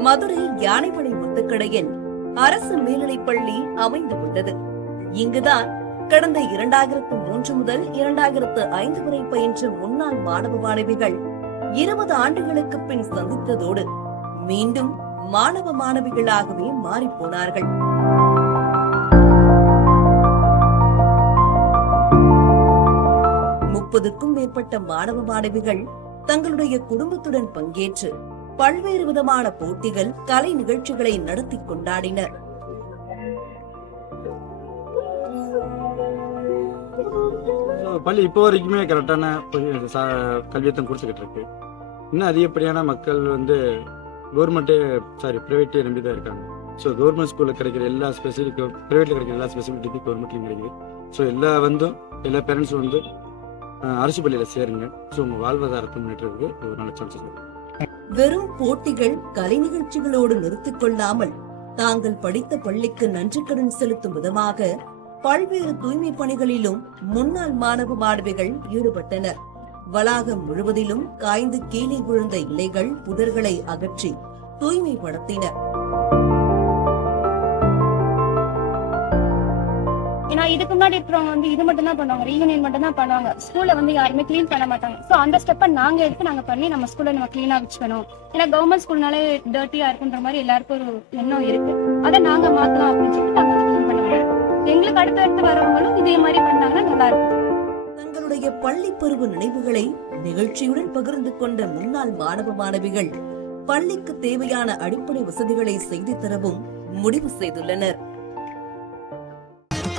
மதுரை யானைப்படை முத்துக்கடையில் அரசு மேல்நிலைப்பள்ளி அமைந்து உள்ளது இங்குதான் கடந்த இரண்டாயிரத்து மூன்று முதல் இரண்டாயிரத்து ஐந்து வரை பயின்ற முன்னாள் மாணவ மாணவிகள் இருபது ஆண்டுகளுக்கு பின் சந்தித்ததோடு மீண்டும் மாணவ மாணவிகளாகவே மாறிப்போனார்கள் முப்பதுக்கும் மேற்பட்ட மாணவ மாணவிகள் தங்களுடைய குடும்பத்துடன் பங்கேற்று பல்வேறு விதமான போட்டிகள் கலை நிகழ்ச்சிகளை நடத்தி கொண்டாடினர். பள்ளி இப்போ வரைக்குமே கரெக்டான கல்வியத்தம் கொடுத்துக்கிட்டு இருக்கு. இன்னும் அதிகப்படியான மக்கள் வந்து கவர்மெண்ட்டே சாரி ப்ரைவேட்டே நம்பி தான் இருக்காங்க. ஸோ கவர்மெண்ட் ஸ்கூலில் கிடைக்கிற எல்லா ஸ்பெசிலிட்டி ப்ரைவேட்டில் கிடைக்கிற எல்லா ஸ்பெசிஃபிக் கவர்மெண்ட்லையும் கிடைக்குது. ஸோ எல்லா வந்தும் எல்லா பேரண்ட்ஸும் வந்து அரசு பள்ளியில் சேருங்க. ஸோ உங்கள் வாழ்வாதாரத்தை முன்னேற்றத்துக்கு ஒரு நல்ல சான்சஸ் இருக்குது வெறும் போட்டிகள் கலை நிகழ்ச்சிகளோடு நிறுத்திக் கொள்ளாமல் தாங்கள் படித்த பள்ளிக்கு நன்றிக்கடன் செலுத்தும் விதமாக பல்வேறு தூய்மை பணிகளிலும் முன்னாள் மாணவ மாணவிகள் ஈடுபட்டனர். வளாகம் முழுவதிலும் காய்ந்து கீழே விழுந்த இலைகள் புதர்களை அகற்றி தூய்மைப்படுத்தினர் ஏன்னா இதுக்கு முன்னாடி இருக்கிறவங்க வந்து இது மட்டும் தான் பண்ணுவாங்க ரீயூனியன் மட்டும் தான் பண்ணுவாங்க ஸ்கூல்ல வந்து யாருமே க்ளீன் பண்ண மாட்டாங்க. ஸோ அந்த ஸ்டெப்பை நாங்க எடுத்து நாங்க பண்ணி நம்ம ஸ்கூல்ல நம்ம கிளீனா வச்சுக்கணும். ஏன்னா கவர்மெண்ட் ஸ்கூல்னாலே டர்ட்டியா இருக்குன்ற மாதிரி எல்லாருக்கும் ஒரு எண்ணம் இருக்கு. அதை நாங்க மாத்தலாம் அப்படின்னு சொல்லிட்டு நாங்க கிளீன் பண்ணுவோம் எங்களுக்கு அடுத்து அடுத்து வரவங்களும் இதே மாதிரி பண்ணாங்கன்னா நல்லா இருக்கும். தங்களுடைய பள்ளி பருவ நினைவுகளை நிகழ்ச்சியுடன் பகிர்ந்து கொண்ட முன்னாள் மாணவ மாணவிகள் பள்ளிக்கு தேவையான அடிப்படை வசதிகளை செய்து தரவும் முடிவு செய்துள்ளனர்.